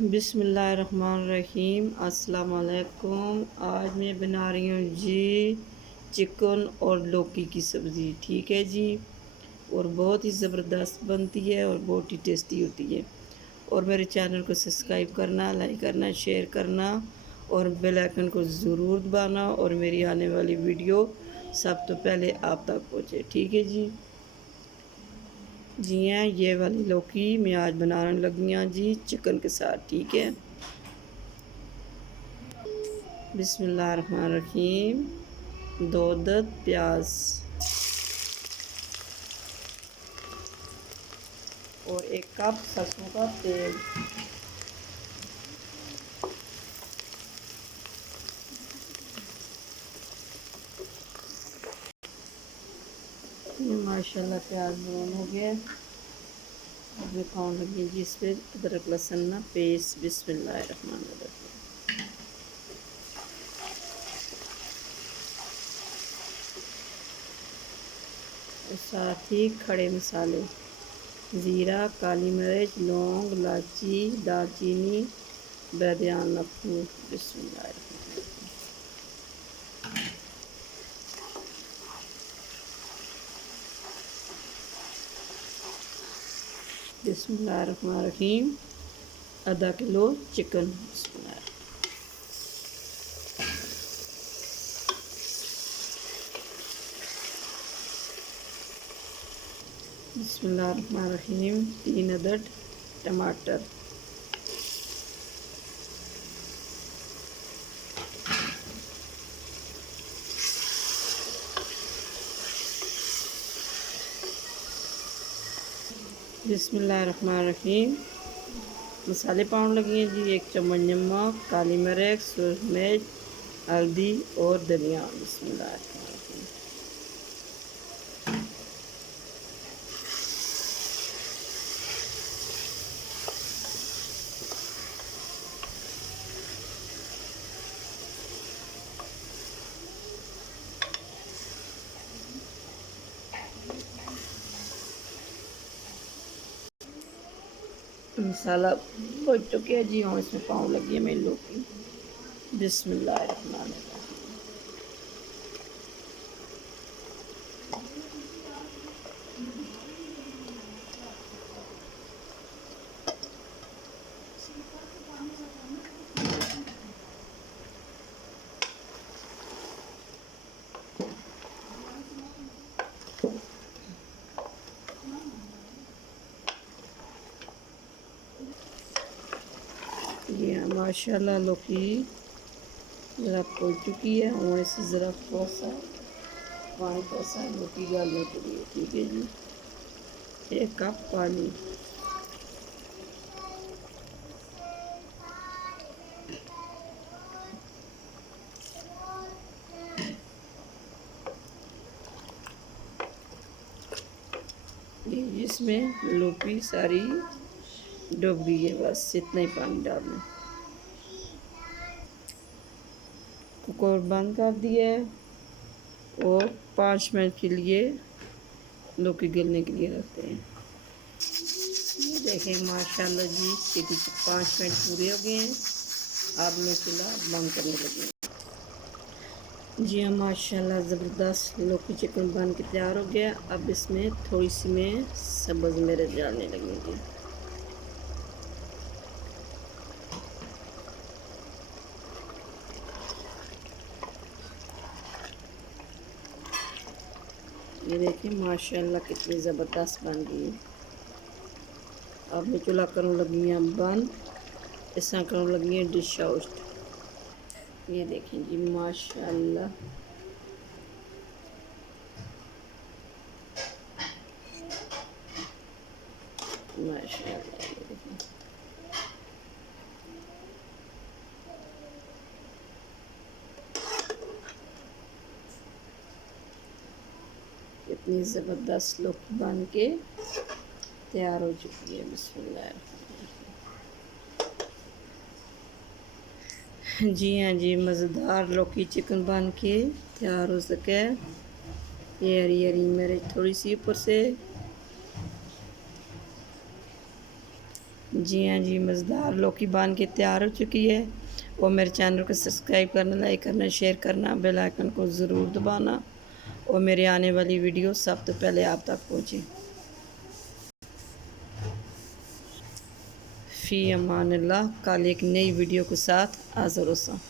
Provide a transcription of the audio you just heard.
बिस्मिल्लाहिर्रहमानिर्रहीम। अस्सलाम वालेकुम। आज मैं बना रही हूँ जी चिकन और लौकी की सब्ज़ी। ठीक है जी, और बहुत ही ज़बरदस्त बनती है और बहुत ही टेस्टी होती है। और मेरे चैनल को सब्सक्राइब करना, लाइक करना, शेयर करना और बेल आइकन को ज़रूर दबाना, और मेरी आने वाली वीडियो सब तो पहले आप तक पहुँचे। ठीक है जी। जी हाँ, ये वाली लौकी मैं आज बनाने लगी हूँ जी चिकन के साथ। ठीक है, बिस्मिल्लाहिर्रहमानिर्रहीम। 2 अदद प्याज और 1 कप सरसों का तेल। ये माशाल्लाह प्याज ब्राउन हो गया। अब मैं खाने लगी जी इस पर अदरक लहसुन ना पेस्ट। बिस्मिल्लाहिर्रहमानिर्रहीम। और साथ ही खड़े मसाले, ज़ीरा, काली मिर्च, लौंग, इलायची, दालचीनी, बादियान अखरूट। बिस्मिल्लाहिर्रहमानिर्रहीम। बिस्मिल्लाहिर्रहमानिर्रहीम। आधा किलो चिकन। बिस्मिल्लाहिर्रहमानिर्रहीम। 3 अदद टमाटर। बिस्मिल्लाहिर्रहमानिर्रहीम। मसाले पाउंड लगी हैं जी। 1 चम्मच नमक, काली मिर्च, सूरज मिर्च, हल्दी और धनिया। बिस्मिल्लाहिर्रहमानिर्रहीम। मसाला भुन चुके हैं जी। और इसमें पाउंड लगी है मेरी लौकी। बिस्मिल्लाहिर्रहमानिर्रहीम। ये माशाल्लाह लौकी ज़रा फूल चुकी है, और इसे ज़रा थोड़ा सा पानी थोड़ा लौकी डालने के लिए। ठीक है जी। 1 कप पानी। ये इसमें लौकी सारी डूब गई है, बस इतना ही पानी डालना। कुकर बंद कर दिया है और 5 मिनट के लिए लौकी गलने के लिए रखते हैं। ये देखें माशाल्लाह जी कितनी 5 मिनट पूरे हो गए हैं। अब मैं चूल्हा बंद करने लगी हूँ। जी हाँ, माशाल्लाह ज़बरदस्त लौकी चिकन बन के तैयार हो गया। अब इसमें थोड़ी सी मैं सब्ज़ मिर्च डालने लगी जी। ये देखिए माशाल्लाह कितनी ज़बरदस्त बन गई है। अब मैं चूल्हा करूँ लगी हैं बंद। इस तरह करूँ लगी हैं डिश आउट। ये देखें जी माशाल्लाह माशाल्लाह। ये देखें कितनी ज़बरदस्त लौकी बन के तैयार हो चुकी है। बिस्मिल्लाह। जी हाँ जी, मज़ेदार लौकी चिकन बन के तैयार हो सके। ये हरी हरी मिर्च थोड़ी सी ऊपर से। जी हाँ जी, मज़ेदार लौकी बान के तैयार हो चुकी है। और मेरे चैनल को सब्सक्राइब करना, लाइक करना, शेयर करना, बेल आइकन को ज़रूर दबाना और मेरे आने वाली वीडियो सबसे पहले आप तक पहुँचे। फ़ी अमान अल्लाह। कल एक नई वीडियो के साथ हाज़िर होसा।